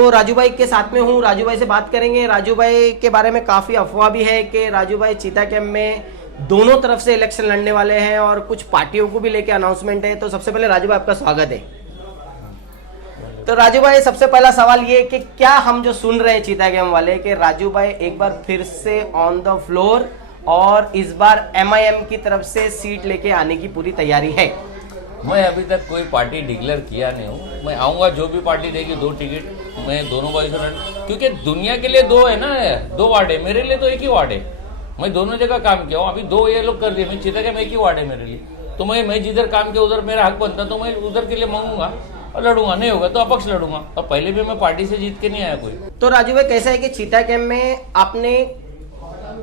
तो राजू भाई के साथ में हूँ, राजू भाई से बात करेंगे। राजू भाई के बारे में काफ़ी अफवाह भी है कि राजू भाई चीता कैंप में दोनों तरफ से इलेक्शन लड़ने वाले हैं और कुछ पार्टियों को भी लेके अनाउंसमेंट है। तो सबसे पहले राजू भाई आपका स्वागत है। तो राजू भाई सबसे पहला सवाल ये कि क्या हम जो सुन रहे हैं चीता कैंप वाले कि राजू भाई एक बार फिर से ऑन द फ्लोर और इस बार एमआईएम की तरफ से सीट लेके आने की पूरी तैयारी है? मैं अभी तक कोई पार्टी डिक्लेयर किया नहीं हूँ। मैं आऊँगा, जो भी पार्टी देगी 2 टिकट मैं दोनों भाई से लड़, क्योंकि दुनिया के लिए 2 है ना, 2 वार्ड है, मेरे लिए तो एक ही वार्ड है। मैं दोनों जगह काम किया हूँ, अभी 2 ये लोग कर दिए, मैं चीता के में एक ही वार्ड है मेरे लिए। तो मैं जिधर काम किया उधर मेरा हक बनता, तो मैं उधर के लिए मांगूंगा और लड़ूंगा, नहीं होगा तो अपक्ष लड़ूंगा। और पहले भी मैं पार्टी से जीत के नहीं आया कोई। तो राजू भाई कैसा है कि चीता कैंप में आपने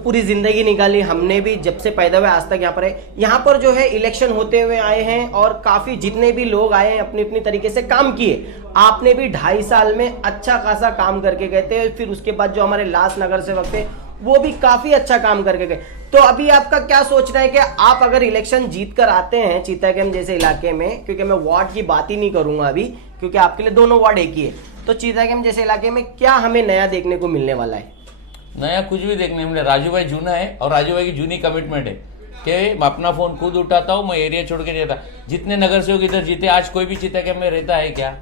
पूरी जिंदगी निकाली, हमने भी जब से पैदा हुए आज तक यहाँ पर है। यहाँ पर जो है इलेक्शन होते हुए आए हैं और काफी जितने भी लोग आए हैं अपनी अपनी तरीके से काम किए। आपने भी 2.5 साल में अच्छा खासा काम करके गए थे। फिर उसके बाद जो हमारे लास्ट नगर सेवक थे वो भी काफी अच्छा काम करके गए। तो अभी आपका क्या सोचना है कि आप अगर इलेक्शन जीत कर आते हैं चीता कैंप जैसे इलाके में, क्योंकि मैं वार्ड की बात ही नहीं करूंगा अभी क्योंकि आपके लिए दोनों वार्ड एक ही है, तो चीता कैंप जैसे इलाके में क्या हमें नया देखने को मिलने वाला है? नया कुछ भी देखने मिले। राजू भाई जूना है और राजू भाई की जूनी कमिटमेंट है कि मैं अपना फोन खुद उठाता हूँ, मैं एरिया छोड़ के नहीं रहता। जितने नगर सेवक इधर जीते, आज कोई भी चीता कैंप में रहता है क्या?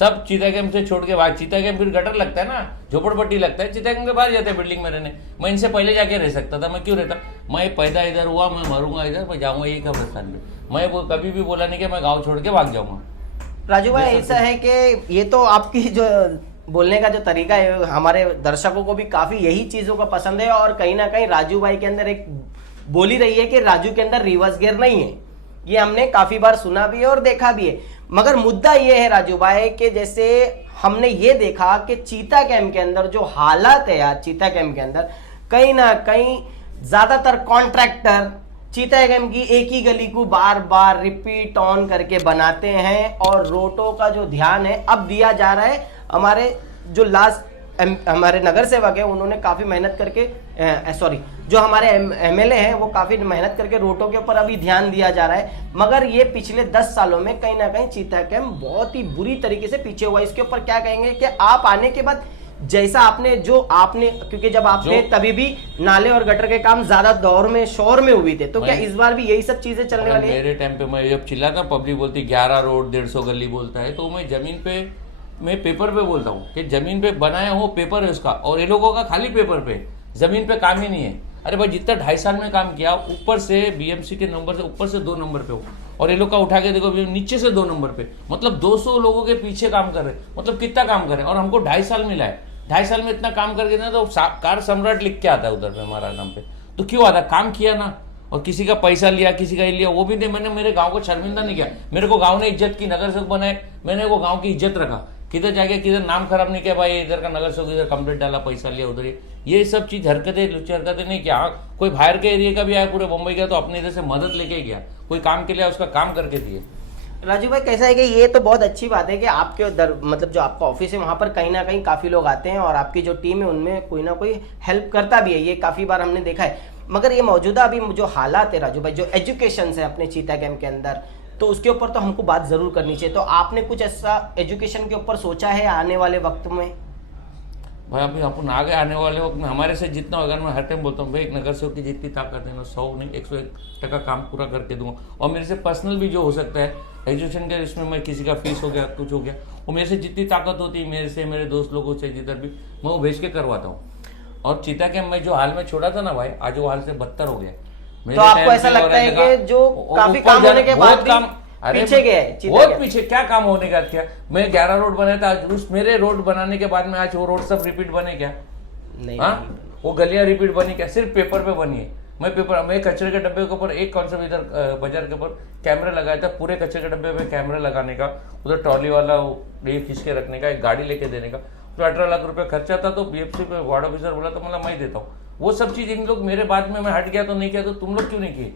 सब चीता कैंप से छोड़ के भाग। चीता कैंप फिर गटर लगता है ना, झोपड़पट्टी लगता है, चीता कैंप के बाहर जाते हैं बिल्डिंग में रहने। मैं इनसे पहले जाके रह सकता था, मैं क्यों रहता? मैं पैदा इधर हुआ, मैं मरूंगा इधर, मैं जाऊंगा यही कब्रिस्तान में। मैं वो कभी भी बोला नहीं कि मैं गाँव छोड़ के भाग जाऊंगा। राजू भाई ऐसा है कि ये तो आपकी जो बोलने का जो तरीका है हमारे दर्शकों को भी काफी यही चीजों का पसंद है और कहीं ना कहीं राजू भाई के अंदर एक बोली रही है कि राजू के अंदर रिवर्स गियर नहीं है। ये हमने काफी बार सुना भी है और देखा भी है। मगर मुद्दा ये है राजू भाई कि जैसे हमने ये देखा कि चीता कैंप के अंदर जो हालात है यार, चीता कैंप के अंदर कहीं ना कहीं ज्यादातर कॉन्ट्रैक्टर चीता कैंप की एक ही गली को बार बार रिपीट ऑन करके बनाते हैं और रोडों का जो ध्यान है अब दिया जा रहा है। हमारे जो लास्ट हमारे नगर सेवक है उन्होंने काफी मेहनत करके जो हमारे एमएलए हैं वो काफी मेहनत करके रोडों के ऊपर अभी ध्यान दिया जा रहा है। मगर ये पिछले 10 सालों में कहीं ना कहीं चीता कैंप बहुत ही बुरी तरीके से पीछे हुआ। इसके ऊपर क्या कहेंगे कि आप आने के बाद जैसा आपने क्योंकि जब आपने तभी भी नाले और गटर के काम ज्यादा दौर में शोर में हुए थे, तो क्या इस बार भी यही सब चीजें चलने वाली है? मेरे टाइम पे मैं जब चिल्लाता पब्लिक बोलती 11 रोड 150 गली बोलता है, तो मैं जमीन पे, मैं पेपर पे बोलता हूँ कि जमीन पे बनाया हो पेपर है उसका, और ये लोगों का खाली पेपर पे, जमीन पे काम ही नहीं है। अरे भाई जितना 2.5 साल में काम किया, ऊपर से बीएमसी के नंबर से ऊपर से 2 नंबर पे हो, और ये लोग का उठा के देखो नीचे से 2 नंबर पे, मतलब 200 लोगों के पीछे काम कर रहे, मतलब कितना काम कर रहे हैं। और हमको 2.5 साल मिला है। 2.5 साल में इतना काम करके ना, तो कार सम्राट लिख के आता है उधर पे हमारा नाम पे, तो क्यों आता? काम किया ना। और किसी का पैसा लिया, किसी का लिया, वो भी नहीं। मैंने मेरे गांव को शर्मिंदा नहीं किया। मेरे को गांव ने इज्जत की, नगर सेवक बनाए, मैंने वो गांव की इज्जत रखा। किधर जाके किधर नाम खराब नहीं किया, भाई इधर का नगर सेवक इधर कंप्लेंट डाला, पैसा लिया उधर। ये सब चीज हरकतें, लुच्ची हरकतें नहीं किया। हाँ, कोई बाहर के एरिया का भी आया, पूरे मुंबई गया तो अपने इधर से मदद लेके गया, कोई काम के लिए उसका काम करके दिए। राजू भाई कैसा है कि ये तो बहुत अच्छी बात है कि आपके मतलब जो आपका ऑफिस है वहाँ पर कहीं ना कहीं काफ़ी लोग आते हैं और आपकी जो टीम है उनमें कोई ना कोई हेल्प करता भी है, ये काफ़ी बार हमने देखा है। मगर ये मौजूदा अभी जो हालात है राजू भाई, जो एजुकेशन है अपने चीता कैंप के अंदर, तो उसके ऊपर तो हमको बात ज़रूर करनी चाहिए। तो आपने कुछ ऐसा एजुकेशन के ऊपर सोचा है आने वाले वक्त में? भाई अभी अपन आगे आने वाले वक्त में हमारे से जितना होगा, मैं हर टाइम बोलता हूँ भाई, एक नगर सेवक की जितनी ताकत है ना, 100 नहीं 101% काम पूरा करके दूंगा। और मेरे से पर्सनल भी जो हो सकता है एजुकेशन के, इसमें मैं किसी का फीस हो गया, कुछ हो गया, वो मेरे से जितनी ताकत होती है, मेरे से, मेरे दोस्त लोगों से, जिधर भी मैं वो भेज के करवाता हूँ। और चीता कैंप में जो हाल में छोड़ा था ना भाई, आज वो हाल से बदतर हो गया। तो आपको ऐसा लगता है कि जो काफी काम होने के बाद पीछे गया है? बहुत पीछे। क्या काम होने का क्या? मैं 11 रोड बनाया था, उस मेरे रोड बनाने के बाद में आज वो रोड सब रिपीट बने क्या? नहीं। हाँ, वो गलियां रिपीट बनी क्या? सिर्फ पेपर पे बनी है। मैं कचरे के डब्बे के ऊपर एक कॉन्सेप्ट इधर बाजार के ऊपर कैमरा लगाया था, पूरे कचरे के डब्बे पे कैमरा लगाने का, उधर ट्रॉली वाला ये खींच के रखने का, एक गाड़ी लेके देने का, तो 18 लाख रुपए खर्चा था। तो बीएफसी पे वार्ड ऑफिसर बोला तो मतलब मैं देता हूँ। वो सब चीज इन लोग मेरे बाद में मैं हट गया तो नहीं किया, तो तुम लोग क्यों नहीं किए?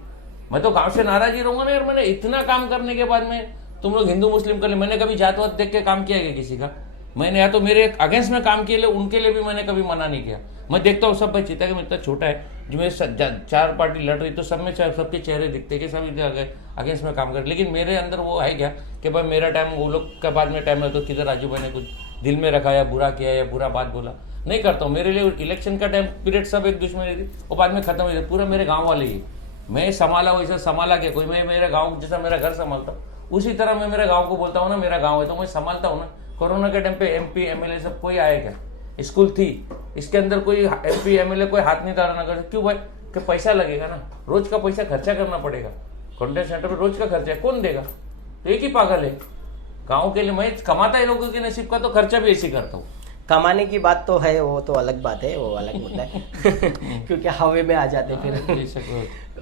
मैं तो गांव से नाराज ही रहूंगा ना यार। मैंने इतना काम करने के बाद में तुम लोग हिंदू मुस्लिम कर ले, मैंने कभी जात वात देख के काम किया है किसी का? मैंने या तो मेरे अगेंस्ट में काम किए, उनके लिए भी मैंने कभी मना नहीं किया। मैं देखता हूँ सब भाई चीता कैंप इतना छोटा है, जो मेरे 4 पार्टी लड़ रही तो सब में सबके चेहरे दिखते कि सब इधर अगेंस्ट में काम कर, लेकिन मेरे अंदर वो है क्या कि भाई मेरा टाइम, वो लोग का बाद में टाइम है, तो किधर राजू भाई ने कुछ दिल में रखा या बुरा किया या बुरा बात बोला, नहीं करता हूँ। मेरे लिए इलेक्शन का टाइम पीरियड सब एक दुश्मनी थी, वो बाद में खत्म हो गई। पूरा मेरे गाँव वाले ही, मैं संभाला वैसा संभाला क्या कोई, मैं मेरे गाँव जैसा मेरा घर संभालता हूँ उसी तरह मैं मेरे गाँव को बोलता हूँ ना, मेरा गाँव है तो मैं संभालता हूँ ना। कोरोना के टाइम पे MP MLA सब कोई आया क्या? स्कूल थी, इसके अंदर कोई MP MLA कोई हाथ नहीं डालना कर, क्यों भाई? कि पैसा लगेगा ना, रोज का पैसा खर्चा करना पड़ेगा। क्वारंटाइन सेंटर पे रोज का खर्चा है, कौन देगा? तो एक ही पागल है। गाँव के लिए मैं कमाता है लोगों के नसीब का, तो खर्चा भी ऐसे करता हूँ। कमाने की बात तो है, वो तो अलग बात है, वो अलग होता है क्योंकि हवे में आ जाते फिर।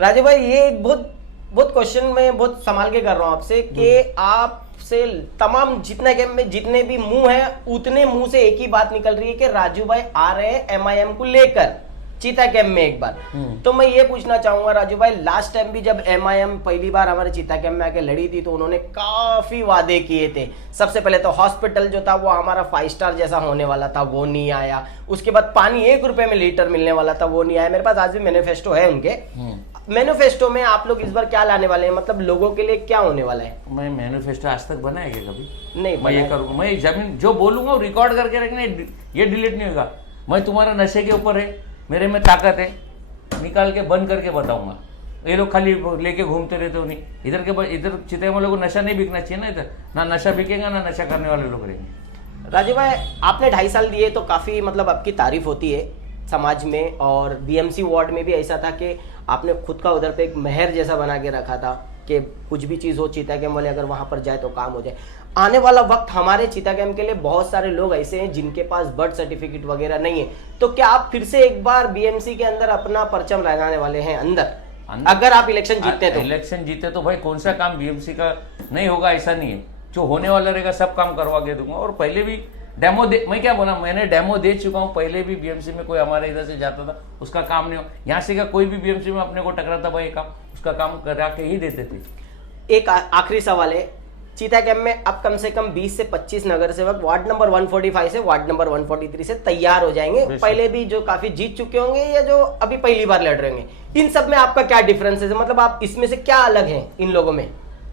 राजू भाई, ये एक बहुत क्वेश्चन मैं बहुत संभाल के कर रहा हूँ आपसे कि आपसे तमाम जितना गेम में जितने भी मुंह है उतने मुंह से एक ही बात निकल रही है कि राजू भाई आ रहे हैं MIM को लेकर चीता कैंप में एक बार। तो मैं ये पूछना चाहूंगा राजू भाई, लास्ट टाइम भी जब MIM पहली बार हमारे चीता कैंप में आके लड़ी थी तो उन्होंने काफी वादे किए थे। सबसे पहले तो हॉस्पिटल जो था वो हमारा 5 स्टार जैसा होने वाला था, वो नहीं आया। उसके बाद पानी 1 रुपए में लीटर मिलने वाला था, वो नहीं आया। मेरे पास आज भी मैनिफेस्टो है उनके। मैनिफेस्टो में आप लोग इस बार क्या लाने वाले हैं, मतलब लोगों के लिए क्या होने वाला है? मैं मैनिफेस्टो आज तक बनाया क्या कभी? नहीं, मैं ये करूँगा, मैं जमीन जो बोलूंगा रिकॉर्ड करके रखना, ये डिलीट नहीं होगा। मैं तुम्हारा नशे के ऊपर है, मेरे में ताकत है, निकाल के बंद करके बताऊंगा। ये लोग खाली लेके घूमते रहते हो नहीं। इधर चिते में लोगों को नशा नहीं बिकना चाहिए ना, इधर ना नशा बिकेगा ना नशा करने वाले लोग रहेंगे। राजू भाई, आपने 2.5 साल दिए तो काफी मतलब आपकी तारीफ होती है समाज में, और BMC वार्ड में भी ऐसा था कि आपने खुद का उधर पे एक महर जैसा बना के रखा था कि कुछ भी चीज हो चीता कैंप वाले अगर वहां पर जाए तो काम हो जाए। आने वाला वक्त हमारे चीता कैंप के लिए बहुत सारे लोग ऐसे हैं जिनके पास बर्थ सर्टिफिकेट वगैरह नहीं है, तो क्या आप फिर से एक बार BMC के अंदर अपना परचम लगाने वाले हैं अंदर अगर आप इलेक्शन जीतते हैं तो? इलेक्शन जीते तो भाई कौन सा काम BMC का नहीं होगा ऐसा नहीं है, जो होने वाला रहेगा सब काम करवा के दूंगा। और पहले भी डेमो दे, मैं क्या बोला, मैंने डेमो दे चुका हूँ। पहले भी BMC में कोई हमारे इधर से जाता था उसका काम नहीं हो, यहाँ से का कोई भी BMC में अपने को टकराता भाई काम, उसका काम करा के ही देते थे। एक आखिरी सवाल है, चीता कैंप में अब कम से कम 20 से 25 नगर सेवक वार्ड नंबर 145 से वार्ड नंबर 143 से तैयार हो जाएंगे। पहले भी जो काफी जीत चुके होंगे या जो अभी पहली बार लड़ रहे होंगे, इन सब में आपका क्या डिफरेंस है? मतलब आप इसमें से क्या अलग है इन लोगों में?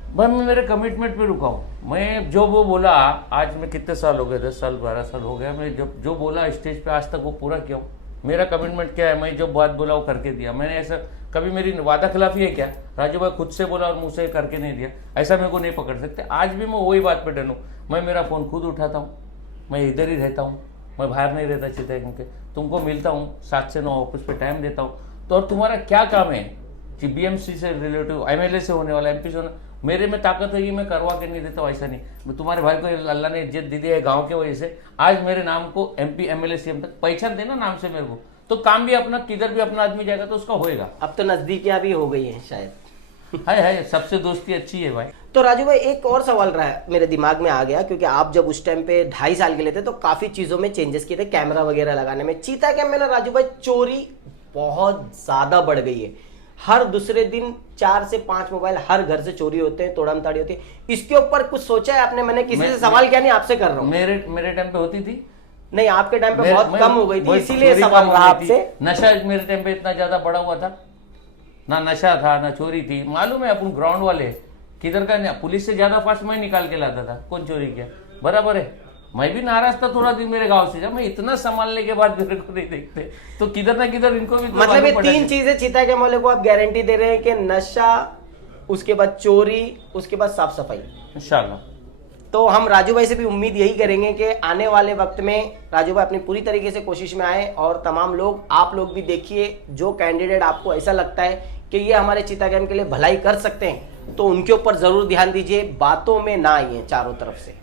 भाई मैं मेरे कमिटमेंट पे रुका हूँ। मैं जो वो बोला, आज मैं कितने साल हो गए, 10 साल 12 साल हो गया, मैं जो बोला स्टेज पे आज तक वो पूरा किया हूँ। मेरा कमिटमेंट क्या है, मैं जो बात बोला वो करके दिया। मैंने ऐसा कभी मेरी वादा खिलाफी है क्या? राजू भाई खुद से बोला और मुझसे करके नहीं दिया, ऐसा मेरे को नहीं पकड़ सकते। आज भी मैं वही बात पे डन हूँ। मैं मेरा फ़ोन खुद उठाता हूँ, मैं इधर ही रहता हूँ, मैं बाहर नहीं रहता चिता कैंप के। तुमको मिलता हूँ 7 से 9 ऑफिस पे टाइम देता हूँ। तो और तुम्हारा क्या काम है कि BMC से रिलेटिव MLA से होने वाला, MP से होने, मेरे में ताकत है कि मैं करवा के नहीं देता हूँ, ऐसा नहीं। मैं तुम्हारे भाई को अल्लाह ने इज्जत दी है गांव के वजह से, आज मेरे नाम को MP MLA CM तक पहचान देना नाम से मेरे को, तो काम भी अपना, किधर भी अपना आदमी जाएगा तो उसका होएगा। अब तो नजदीकियां भी हो गई हैं शायद। है सबसे दोस्ती अच्छी है भाई। तो राजू भाई, एक और सवाल रहा है मेरे दिमाग में आ गया, क्योंकि आप जब उस टाइम पे 2.5 साल के लिए थे तो काफी चीजों में चेंजेस किए थे, कैमरा वगैरह लगाने में। चीता कैंप में ना राजू भाई चोरी बहुत ज्यादा बढ़ गई है। हर दूसरे दिन 4 से 5 मोबाइल हर घर से चोरी होते हैं, तोड़म ताड़ी होती है। इसके ऊपर कुछ सोचा है आपने? मैंने किसी से सवाल किया नहीं, आपसे कर रहा हूँ। मेरे टाइम पे होती थी नहीं, आपके टाइम पे बहुत कम हो गई थी, इसीलिए चोरी सवाल कम रहा हो गई थी। आपसे। नशा मेरे टाइम पे इतना ज्यादा बढ़ा हुआ था ना, नशा था ना चोरी थी। मालूम है अपन ग्राउंड वाले किधर का नहीं, पुलिस से ज्यादा फास्ट मैं निकाल के लाता था, कौन चोरी किया? बराबर है। मैं भी नाराज था थोड़ा दिन मेरे गांव से, जब मैं इतना संभालने के बाद मेरे को नहीं देखते तो किधर ना किधर इनको भी तो मतलब ये 3 चीजें चीता कैंप वाले को आप गारंटी दे रहे हैं कि नशा, उसके बाद चोरी, उसके बाद साफ सफाई। इंशाल्लाह। तो हम राजू भाई से भी उम्मीद यही करेंगे कि आने वाले वक्त में राजू भाई अपनी पूरी तरीके से कोशिश में आए, और तमाम लोग, आप लोग भी देखिए, जो कैंडिडेट आपको ऐसा लगता है कि ये हमारे चीता कैंप के लिए भलाई कर सकते हैं तो उनके ऊपर जरूर ध्यान दीजिए, बातों में ना आइए चारों तरफ से।